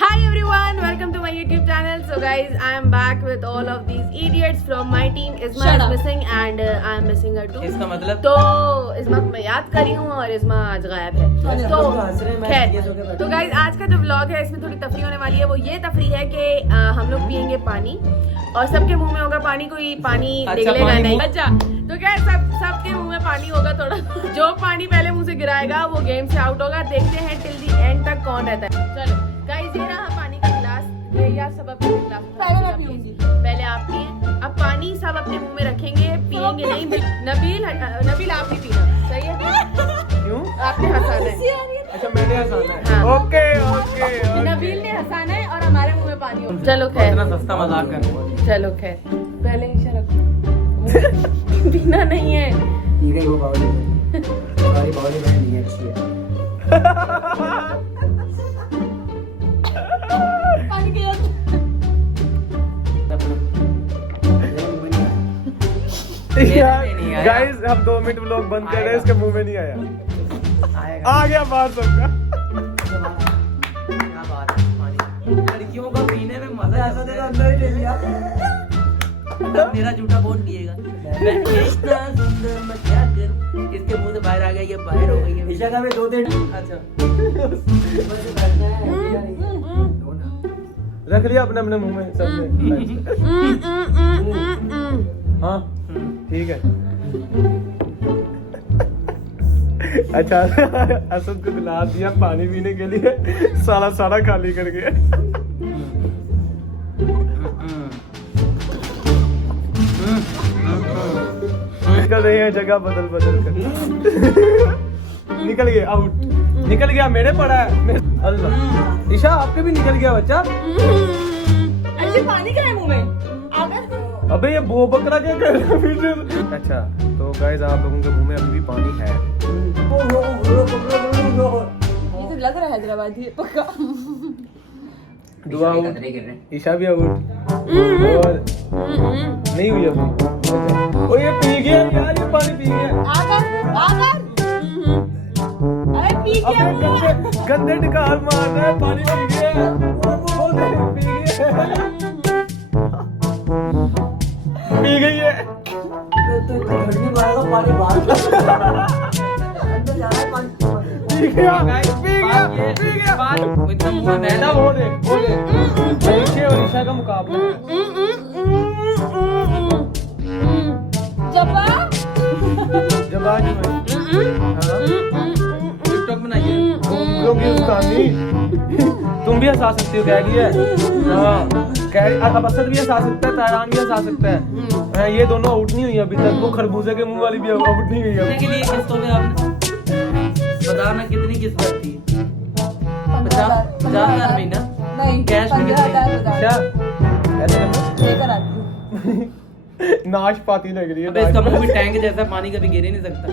Hi everyone, welcome to my YouTube channel. So guys, I am back with all of these idiots from my team. Isma is missing and I am missing her too. इसका मतलब तो इस्मा को मैं याद कर रही हूँ और इस्मा आज गायब है। तो खैर, तो गाइज आज का जो व्लॉग है इसमें थोड़ी तफरी होने वाली है। वो ये तफरी है कि हम लोग पियेंगे पानी और सबके मुंह में होगा पानी, कोई पानी निकलेगा नहीं। अच्छा, तो क्या सबके मुंह में पानी होगा थोड़ा। जो पानी पहले मुंह से गिराएगा वो गेम से आउट होगा। देखते हैं टिल दी एंड तक कौन रहता है। चलो गाइज, ये रहा पानी का गिलास। ये यार सब अपने गिलास पहले मैं पीऊंगी, पहले आप पिए। अब पानी सब अपने मुंह में रखेंगे, पिएंगे नहीं। नबील आप ही पीना, सही है? क्यों? आपने हंसाना है। अच्छा, मैंने हंसाना है। हाँ। ओके। नबील ने हंसाना है और हमारे मुंह में पानी होगा। चलो खैर, इतना सस्ता मजाक कर। चलो खैर, पहले ईशा रखो। पीना नहीं है। ठीक है, वो बावली है। हमारी बावली बहन नहीं है, अच्छी है। गाइस, हम 2 मिनट व्लॉग बंद कर रहे हैं, इसके मुंह में नहीं आया। आ गया बाहर सबका। क्या बात है, पानी लड़कियों का पीने में मजा ऐसा तेरा अंदर ही ले लिया। मेरा झूठा कौन पिएगा? मैं इतना सुंदर, मैं क्या करूं? इसके मुंह से बाहर आ गया, ये बाहर हो गई है। ईशा का भी 2 दिन। अच्छा, बैठना है। रख लिया अपने अपने मुंह में सबने। हाँ, ठीक है। अच्छा, असद को गिलास दिया पानी पीने के लिए, सारा खाली करके। निकल रही है जगह बदल कर। निकल गया, आउट। निकल गया, मेरे पड़ा है। अल्लाह, ईशा आपके भी निकल गया बच्चा। ऐसे पानी क्या है मुंह में? अबे ये बो बकरा क्या कर रहा है? अच्छा, तो गाइस आप लोगों के मुंह में अभी भी पानी है। ये तो लग रहा है हैदराबादी पक्का। दुआ आउट, ईशा भी आउट और नहीं हुई अभी। ओ ये पी गया यार, ये पानी पी गया। आकर अरे पी गया। गंदे टिकार मार रहा है, पानी पी गया। पी गई है। तो घड़नी मारेगा, पानी बाहर अंदर जा रहा है, पानी पी गया। इतना मुंह मैला हो दे। ईशा और ईशा का मुकाबला है। जबा टिकटॉक बनाइए। तुम भी हंसा सकती हो, कह रही है। हाँ, अब असद भी हंसा सकता है, तारान भी हंसा सकता है। ये दोनों आउट नहीं हुई अभी तक। वो खरबूजे के मुंह वाली भी आउट नहीं हुई अभी। लिए किस्तों में आपने बताना कितनी किस्त करती है? 50,000 महीना नहीं, कैश में कितनी? क्या ऐसे करना? नाशपाती लग रही है। अबे इसका मुंह भी टैंक जैसा, पानी कभी गिर ही नहीं सकता।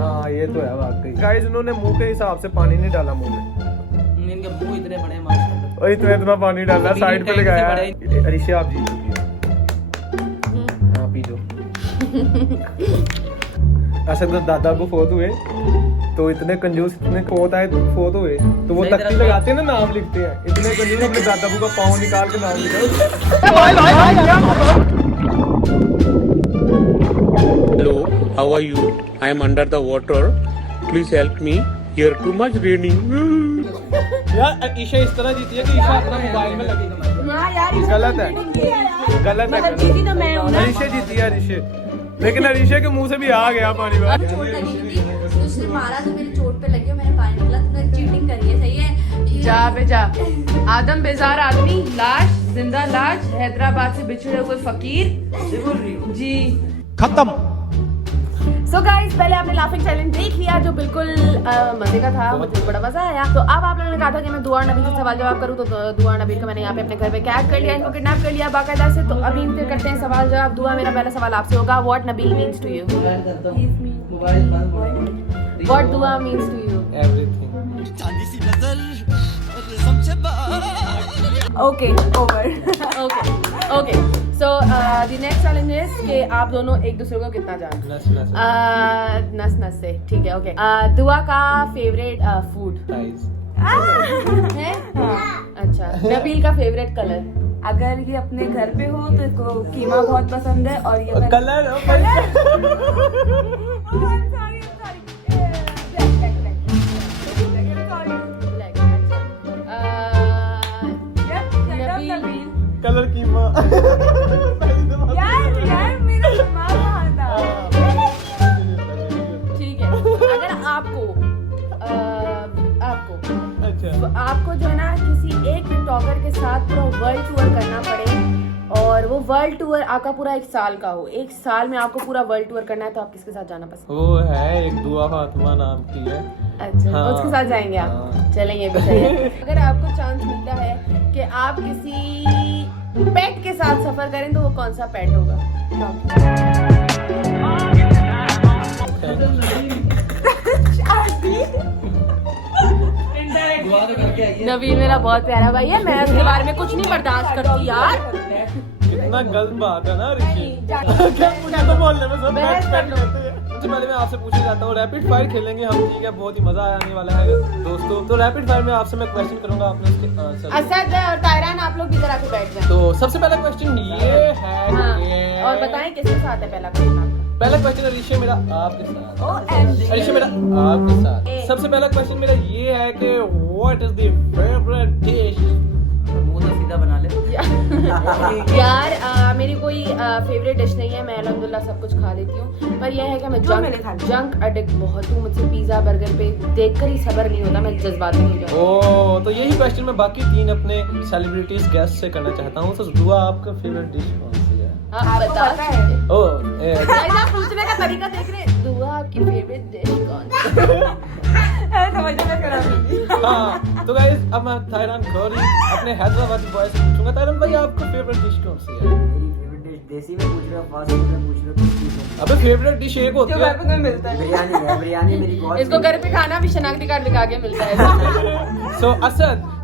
हाँ, ये तो है वाकई। गाइस, इन्होंने मुंह के हिसाब से पानी नहीं डाला मुंह में। इनके मुंह इतने बड़े माशाल्लाह। और इतना पानी डाला, साइड पे लगाया है। अरिशे आप जी चुकी हो। हाँ, पी लो। असद के दादा को फोत हुए तो इतने कंजूस, इतने फोत हुए तो वो तख्ती लगाते हैं ना, नाम लिखते हैं। इतने कंजूस अपने दादा का पाँव निकाल के नाम लिखा। Hello, how are you? I am under the water. Please help me. Here too much raining. यार ईशा इस तरह जीती है कि ईशा अपना मोबाइल में लगी। हाँ यार, गलत है, गलत है। जीती तो मैं हूँ ना। अरिशे जीती है, अरिशे। लेकिन अरिशे के मुंह से भी आ गया पानी बाहर। चोट लगी थी तो उसने मारा, तो मेरी चोट पे लगी और मैंने पानी निकला। तुमने चीटिंग करी है, सही है? जा बे जा। आदम बेजार आदमी, लाश, जिंदा लाश, हैदराबाद से बिछड़े हुए फकीर जी खत्म। सो गाइस, पहले आपने लाफिंग चैलेंज देख लिया जो बिल्कुल मजे का था। मुझे बड़ा मजा आया। तो अब आप लोगों ने कहा था कि मैं दुआ और नबील से सवाल जवाब करूं, तो दुआ और नबील को मैंने यहाँ पे अपने घर पे कैद कर लिया, इनको किडनैप कर लिया बाकायदा से। तो अभी फिर करते हैं सवाल जवाब। दुआ, मेरा पहला सवाल आपसे होगा, what Nabeel means to you? What Dua means to you? Everything. Okay, over. Okay. So the next challenge is कि आप दोनों एक दूसरे को कितना जानते हो। नस नस से, ठीक है, ओके। दुआ का फेवरेट फूड है? अच्छा, नबील का फेवरेट कलर? अगर ये अपने घर पे हो तो इसको कीमा बहुत पसंद है, और ये कलर कलर कीमा। यार मेरा दिमाग वहाँ था। ठीक है, अगर आपको जो है ना किसी एक टिकटॉकर के साथ पूरा वर्ल्ड टूर करना पड़े, और वो वर्ल्ड टूर आपका पूरा 1 साल का हो, 1 साल में आपको पूरा वर्ल्ड टूर करना है, तो आप किसके साथ जाना पसंद? वो है एक दुआ फातिमा नाम की है। अच्छा, हाँ, उसके साथ जाएंगे आप? हाँ। चलें, ये भी सही है। अगर आपको चांस मिलता है कि आप किसी पेट के साथ सफर करें, तो वो कौन सा पेट होगा? नवीन मेरा बहुत प्यारा भाई है, मैं उसके बारे में कुछ नहीं बर्दाश्त करती यार। कितना गलत बात है ना ऋषि। मुझे तो बोलने में सब बहस कर लो। सबसे पहले मैं आपसे पूछना चाहता हूँ, रैपिड फायर खेलेंगे हम, ठीक है, बहुत ही मजा आने वाला है दोस्तों। तो रैपिड फायर में आपसे मैं क्वेश्चन करूंगा, आपने उसके आंसर। असद और तायरान, आप लोग इधर आके बैठ जाएं। तो सबसे पहला क्वेश्चन ये है हाँ, और बताएं किसके साथ है पहला क्वेश्चन आपका? पहला क्वेश्चन ऋषि मेरा आपके साथ। ऋषि मेरा आपके साथ। सबसे पहला क्वेश्चन मेरा ये है कि what is the favourite dish? मुंह तो सीधा बना ले। यार मेरी कोई फेवरेट डिश नहीं है, मैं अल्हम्दुलिल्लाह सब कुछ खा लेती हूँ, पर यह है कि मैं जंक एडिक्ट बहुत हूँ। मुझसे पिज्जा बर्गर पे देखकर ही सब्र नहीं होता, मैं जज्बाती हो जाती हूँ। ओह, तो यही क्वेश्चन मैं बाकी 3 अपने सेलिब्रिटीज गेस्ट से करना चाहता हूँ। तो दुआ आपका फेवरेट डिश कौन सी है? आप बता सकते? ओह, ऐसा पूछने का तरीका देख रहे हैं। दुआ आपकी फेवरेट डिश कौन सी? हाँ, तो गाइस अब मैं तायरान गौरी अपने हैदराबादी बॉय से पूछूंगा, तायरान भाई आपका फेवरेट डिश कौन सी है? मेरी फेवरेट डिश देसी में पूछ रहे हो, फास्ट फूड में पूछ रहे हो, किस चीज़ में? अबे फेवरेट डिश एक होती है। बिरयानी है, बिरयानी मेरी बहुत। इसको घर पे खाना भी शनाख्ती कार्ड दिखा के मिलता है। सो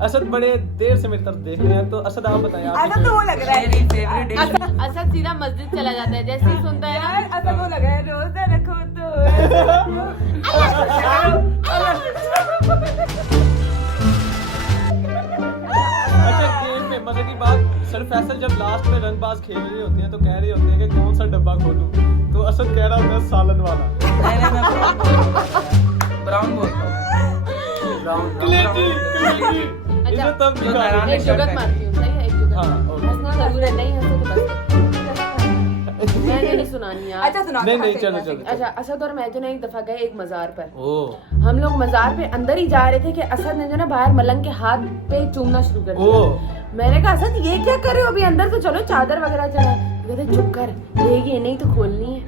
असद बड़े देर से मेरी तरफ देख रहे हैं, तो असद आप बताएं आप। ऐसा तो वो लग रहा है। मेरी फेवरेट डिश असद सीधा मस्जिद चला जाता है, जैसे ही सुनता है यार ना। ऐसा वो लग रहा है, रोजा रखो तो अच्छा, गेम में मजे की बात, सर फैसल जब लास्ट में रंगबाज खेल रही होती हैं तो कह रही होती है कि कौन सा डब्बा खोलूं, तो असद कह रहा होता है सालन वाला। नहीं, मैं ब्राउन बोलता हूँ। क्लेटी अच्छा, इसे तब दिखा रहा एक जुगत मारती हूँ, सही है, एक जुगत। हाँ, ओके। हंसना जरूर है, नहीं हंसो तो बस। मैंने नहीं सुनानी यार। अच्छा सुना। नहीं चलो अच्छा, असद और मैं जो ना एक दफा गए एक मजार पर। ओ हम लोग मजार पे अंदर ही जा रहे थे कि असद ने जो ना बाहर मलंग के हाथ पे चूमना शुरू कर दिया। मैंने कहा असद ये क्या कर रहे हो, अभी अंदर तो चलो, चादर वगैरह चला। कहते चुप कर, ये नहीं तो खोलनी है।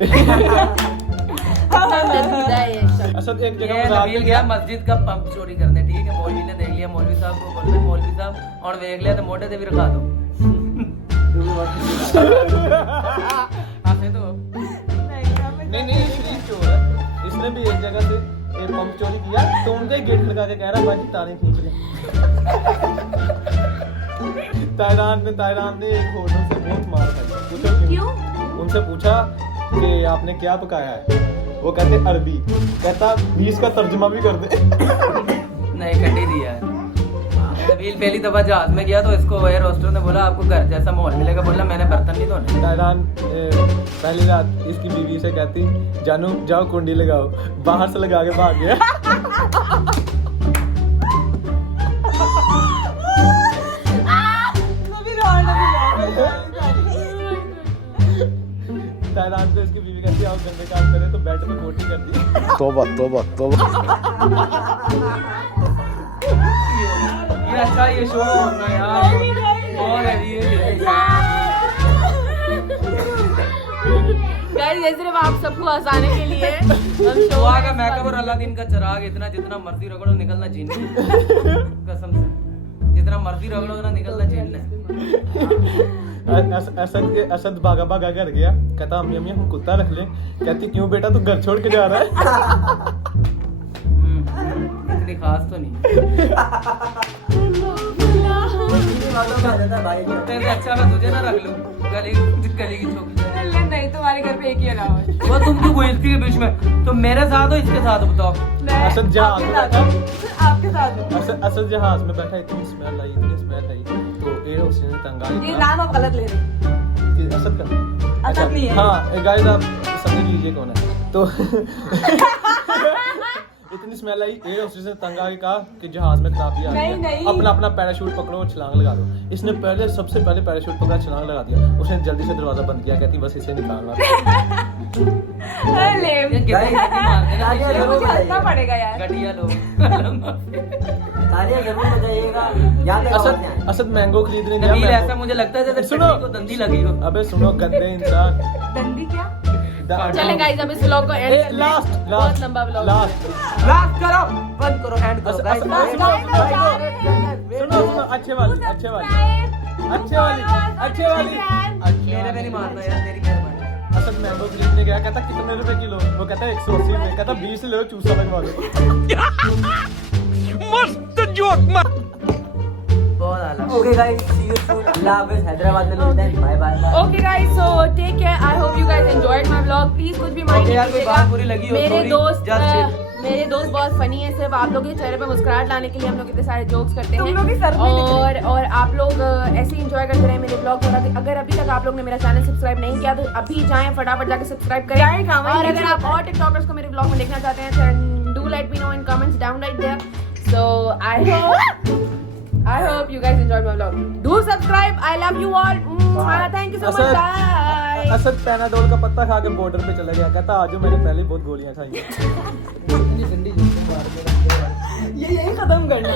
असद एक ये जगह नबील गया मस्जिद का पंप चोरी करने, ठीक है, मौलवी ने देख लिया, मौलवी साहब को बोलते मौलवी साहब और देख लिया तो मोटे से भी रखा दो। तो नहीं शरीफ चोर है, इसने भी एक जगह से एक पंप चोरी किया, तो उनका ही गेट खड़का के कह रहा भाई तारें खींच ले। तायरान ने एक होटल से बहुत मार खाई। पूछो क्यों? उनसे पूछा कि आपने क्या पकाया है, वो कहते अरबी, कहता 20 का तर्जुमा भी कर दे। नहीं कटी दिया है। नबील पहली दफा जहाज में गया तो इसको एयर होस्टेस ने बोला आपको घर जैसा माहौल मिलेगा, बोला मैंने बर्तन नहीं धोने। तायरान पहली रात इसकी बीवी से कहती जानू जाओ कुंडी लगाओ, बाहर से लगा के भाग गया। तायरान को इसकी बीवी कहती आओ गंदे काम करे, तो बेड पे कोटी कर दी। तौबा तौबा तौबा। ये अच्छा ये शो होना यार, और है ये गाइस, ये सिर्फ आप सबको हंसाने के लिए हम शो दुआ का मेकअप और अल्लादीन का चिराग, इतना जितना मर्जी रगड़ो निकलना चाहिए। कसम से जितना मर्जी रगड़ो उतना निकलना चाहिए। असद भागा भागा घर गया, कहता अम्मी अम्मी हम कुत्ता रख लें। कहती क्यों बेटा तू घर छोड़ के जा रहा है? इतनी खास तो नहीं। इससे अच्छा मैं तुझे ना रख लूं गली की छोकरी। नहीं तुम्हारे घर पे एक ही अलावा है। वो तुम क्यों बोलती है बीच में? तुम मेरे साथ हो इसके साथ बताओ। मैं असद जहाज में बैठा आपके साथ हूँ। असद जहाज में बैठा इतनी स्मेल आई तो एयर होस्टेस ने तंग आ ये नाम आप गलत ले रहे हैं। असद का असद नहीं है। हाँ गाइस आप समझ लीजिए कौन है तो इतनी स्मेल आई एयर होस्टेस ने तंग आके कहा कि जहाज में खराबी आ गई है, नहीं। अपना अपना पैराशूट पकड़ो और छलांग लगा दो। इसने पहले सबसे पहले पैराशूट पकड़ा, छलांग लगा दिया। उसने जल्दी से दरवाजा बंद किया, कहती बस इसे निकालना। लेम। मुझे हंसना पड़ेगा यार। घटिया लोग। असद मैंगो खरीदने गया। नबील ऐसा मुझे लगता है जैसे सुनो। चटनी को दंदी लगी हो। अबे सुनो गंदे इंसान। दंडी क्या? चले गाइस अब इस व्लॉग को एंड कर लास्ट बहुत लंबा व्लॉग लास्ट लास्ट करो, बंद करो, एंड करो गाइस। सुनो अच्छे वाली मेरे पे नहीं मारना यार, तेरी मेहरबानी। असद मैंगो खरीदने गया, कहता कितने रुपए किलो? वो कहता 180 रुपए। कहता 20 ले लो, चूसा लगवा लो। बहुत आला। Okay guys, see you soon. अल्लाह हाफिज़। हैदराबाद में मिलते हैं। Bye bye. Okay guys, so take care. I hope you guys enjoyed my vlog. Please कुछ भी माइंड Okay यार, कोई बात बुरी लगी हो, मेरे sorry. दोस्त Just chill. मेरे दोस्त बहुत फनी है। सिर्फ आप लोग के चेहरे पे मुस्कुराहट लाने के लिए हम लोग इतने सारे जोक्स करते तुम हैं लोग ही सर में दिख और आप लोग ऐसे ही एंजॉय करते रहे मेरे ब्लॉग। अगर अभी तक आप लोग ने मेरा चैनल सब्सक्राइब नहीं किया तो अभी जाएं फटाफट जाके सब्सक्राइब करें। और अगर आप और टिकटॉकर्स को मेरे ब्लॉग में देखना चाहते हैं तो do let me know in comments down right there. So I hope you guys enjoyed my vlog. Do subscribe. I love you all. Thank you so much. Bye. Asad Panadol का पत्ता खा के बॉर्डर पे चला गया, कहता आज मैंने पहले ही बहुत गोलियां खाई हैं। यही खत्म करना।